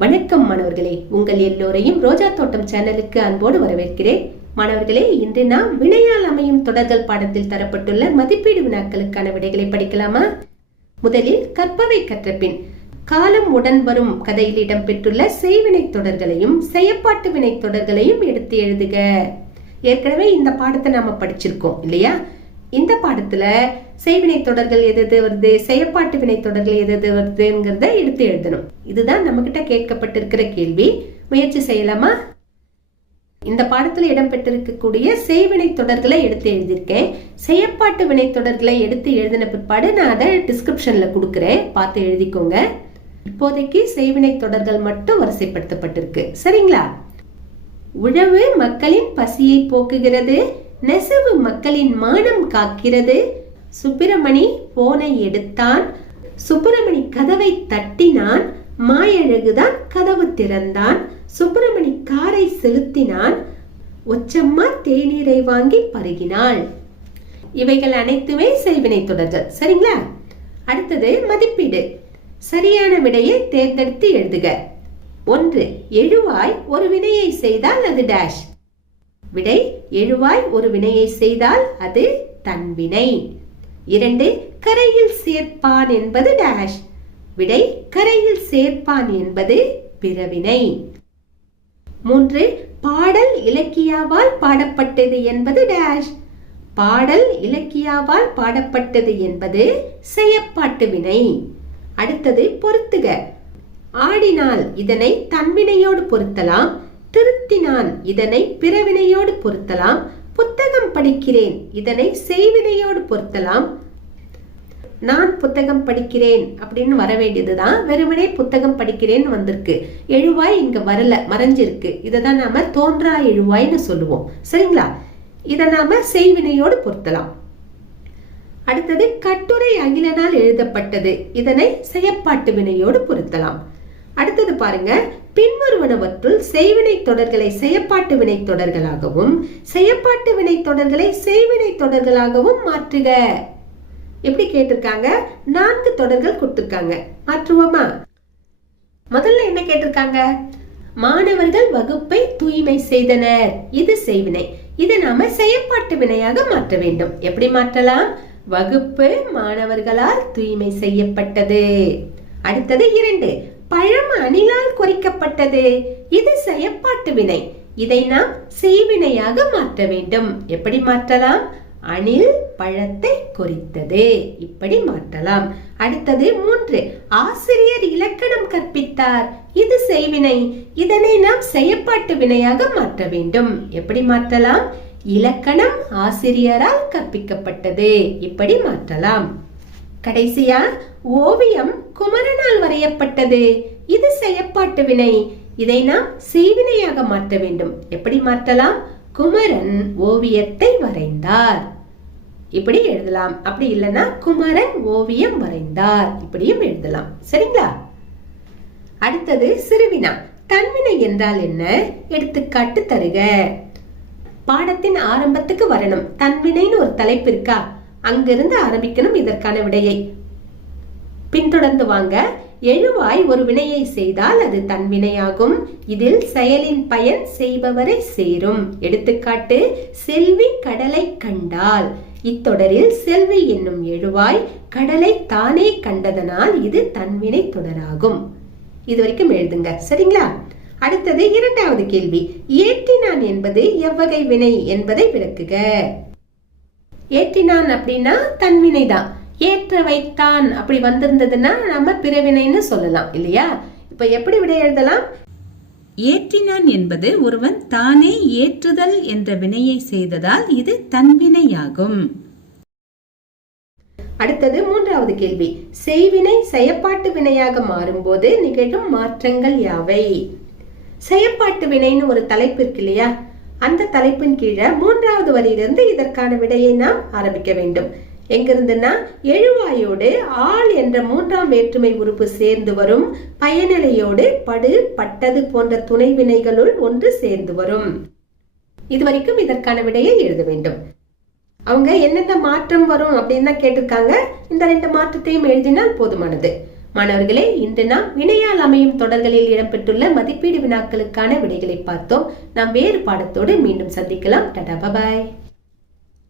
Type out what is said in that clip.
வணக்கம் மாணவர்களே, உங்கள் எல்லோரையும் ரோஜா தோட்டம் சேனலுக்கு அன்போடு வரவேற்கிறேன். மாணவர்களே, இன்று நாம் வினையால் அமையும் தொடர்கள் பாடத்தில் தரப்பட்டுள்ள மதிப்பீடு வினாக்களுக்கான விடைகளை படிக்கலாமா? முதலில் கற்பவை கற்றபின் காலம் உடன் வரும் கதையில் இடம்பெற்றுள்ள செய்வினை தொடர்களையும் செயப்பாட்டு வினை தொடர்களையும் எடுத்து எழுதுக. ஏற்கனவே இந்த பாடத்தை நாம படிச்சிருக்கோம் இல்லையா? இந்த பாடத்துல செய்வினை தொடர்கள் எது வருது, செயற்பாட்டு வினை தொடர்கள் எது வருதுங்கிறத எடுத்து எழுதணும். இதுதான் நம்ம கிட்ட கேட்கப்பட்டிருக்கிற கேள்வி. முயற்சி செய்யலாமா? இந்த பாடத்துல இடம்பெற்றிருக்கக்கூடிய செய்வினை தொடர்களை எடுத்து எழுதியிருக்கேன். செயற்பாட்டு வினை தொடர்களை எடுத்து எழுதின பிற்பாடு நான் அதை டிஸ்கிரிப்ஷன்ல கொடுக்குறேன், பார்த்து எழுதிக்கோங்க. இப்போதைக்கு செய்வினை தொடர்கள் மட்டும் வரிசைப்படுத்தப்பட்டிருக்கு, சரிங்களா? உழவு மக்களின் பசியை போக்குகிறது, நெசவு மக்களின் மானம் காக்கிறது, சுப்பிரமணி போனை எடுத்தான், சுப்பிரமணி கதவை தட்டினான், மாயழகுதான் கதவு திறந்தான், சுப்பிரமணி காரை செலுத்தினான், ஒச்சம்மா தேநீரை வாங்கி பருகினாள். இவைகள் அனைத்துமே செய்வினை தொடர்கள், சரிங்களா? அடுத்தது மதிப்பீடு. சரியான விடையை தேர்ந்தெடுத்து எழுதுக. 1. எழுவாய் ஒரு வினையை செய்தால் அது டேஷ். விடை: எழுவாய் ஒரு வினையை செய்தால் அது தன்வினை. 2. கரையில் சேர்ப்பான் என்பது டேஷ். விடை: கரையில் சேர்ப்பான் என்பது பிறவினை. 3. பாடல் இலக்கியாவால் பாடப்பட்டது என்பது டேஷ். பாடல் இலக்கியாவால் பாடப்பட்டது என்பது செயற்பாட்டு வினை. அடுத்தது பொருத்துக. ஆடினால் இதனை தன்வினையோடு பொருத்தலாம், திருத்தினான் இதனை பிறவினையோடு பொருத்தலாம், புத்தகம் படிக்கிறேன் இதனை செய்வினையோடு பொருத்தலாம். நான் புத்தகம் படிக்கிறேன் அப்படின்னு வர வேண்டியதுதான், வெறுமனே புத்தகம் படிக்கிறேன் வந்திருக்கு. எழுவாய் இங்க வரல, மறைஞ்சிருக்கு. இததான் நாம தோன்றா எழுவாய்னு சொல்லுவோம், சரிங்களா? இதை நாம செய்வினையோடு பொருத்தலாம். அடுத்தது கட்டுரை அகிலனால் எழுதப்பட்டது, இதனை செயற்பாட்டு வினையோடு பொருத்தலாம். அடுத்தது பாருங்க, பின்வருவனவற்றுள் செய்வினை தொடர்களை செயற்பாட்டு வினை தொடர்களாகவும் செயற்பாட்டு வினை தொடர்களை செய்வினை தொடர்களாகவும் மாற்றுக. எப்படி கேட்டிருக்காங்க? 4 தொடர்கள் கொடுத்திருக்காங்க, மாற்றுவோமா? முதல்ல என்ன கேட்டிருக்காங்க? மாணவர்கள் வகுப்பை தூய்மை செய்தனர், இது செய்வினை. இதை நாம செயற்பாட்டு வினையாக மாற்ற வேண்டும். எப்படி மாற்றலாம்? வகுப்பு மாணவர்களால் தூய்மை செய்யப்பட்டது. அடுத்தது 2. பழம் அணிலால் குறிக்கப்பட்டது, இது செயற்பாட்டு வினை. இதை நாம் செய்வினையாக மாற்ற வேண்டும். எப்படி மாற்றலாம்? அணில் பழத்தை குறித்தது, இப்படி மாற்றலாம். அடுத்தது 3. ஆசிரியர் இலக்கணம் கற்பித்தார், இது செய்வினை. இதனை நாம் செயற்பாட்டு வினையாக மாற்ற வேண்டும். எப்படி மாற்றலாம்? இலக்கணம் ஆசிரியரால் கற்பிக்கப்பட்டது, இப்படி மாற்றலாம். கடைசியா ஓவியம் குமரனால் வரையப்பட்டது, இது செயற்பாட்டு வினை. இதை நாம் செய்வினையாக மாற்ற வேண்டும். எப்படி மாற்றலாம்? குமரன் ஓவியத்தை வரைந்தார், இப்படி எழுதலாம். அப்படி இல்லைன்னா குமரன் ஓவியம் வரைந்தார், இப்படியும் எழுதலாம், சரிங்களா? அடுத்தது சிறுவினா. தன்வினை என்றால் என்ன? எடுத்துக்காட்டு தருக. பாடத்தின் ஆரம்பத்துக்கு வரணும். தன்வினைன்னு ஒரு தலைப்பு இருக்கா, அங்கிருந்து ஆரம்பிக்கணும் இதற்கான விடையை. பின்தொடர்ந்து வாங்க. எழுவாய் ஒரு வினையை செய்தால் அது தன்வினையாகும். இதில் செயலின் பயன் செய்பவரை சேரும். எடுத்துக்காட்டு: செல்வி கடலை கண்டால். இத்தொடரில் செல்வி என்னும் எழுவாய் கடலை தானே கண்டதனால் இது தன்வினை தொடராகும். இதுவரைக்கும் எழுதுங்க, சரிங்களா? அடுத்தது 2வது கேள்வி. ஏற்றினான் என்பது எவ்வகை வினை என்பதை விளக்குக. ஏற்றினான் அப்படின்னா தன்வினை தான். ஏற்ற வைத்தான் அப்படி வந்திருந்ததுன்னா நம்ம பிறவினைன்னு சொல்லலாம் இல்லையா? இப்ப எப்படி விடை எழுதலாம்? ஏற்றினான் என்பது ஒருவன் தானே ஏற்றுதல் என்ற வினையை செய்ததால் இது தன்வினையாகும். அடுத்தது 3வது கேள்வி. செய்வினை செயற்பாட்டு வினையாக மாறும்போது நிகழும் மாற்றங்கள் யாவை? செயற்பாட்டு வினைன்னு ஒரு தலைப்பு இருக்கு இல்லையா? அந்த தலைப்பின் கீழே 3வது வரியிலிருந்து இதற்கான விடையை நாம் ஆரம்பிக்க வேண்டும். எங்கிருந்துன்னா, எழுவாயோடு ஆள் என்ற 3ஆம் வேற்றுமை உறுப்பு சேர்ந்து வரும், பயனிலையோடு படு பட்டது போன்ற துணை வினைகளுள் ஒன்று சேர்ந்து வரும். இதுவரைக்கும் இதற்கான விடையை எழுத வேண்டும். அவங்க என்னென்ன மாற்றம் வரும் அப்படின்னு தான் கேட்டிருக்காங்க. இந்த 2 மாற்றத்தையும் எழுதினால் போதுமானது. மாணவர்களே, இன்று நாம் வினையால் அமையும் தொடர்களில் இடம்பெற்றுள்ள மதிப்பீடு வினாக்களுக்கான விடைகளை பார்த்தோம். நாம் வேறு பாடத்தோடு மீண்டும் சந்திக்கலாம். டாடா, பாய்.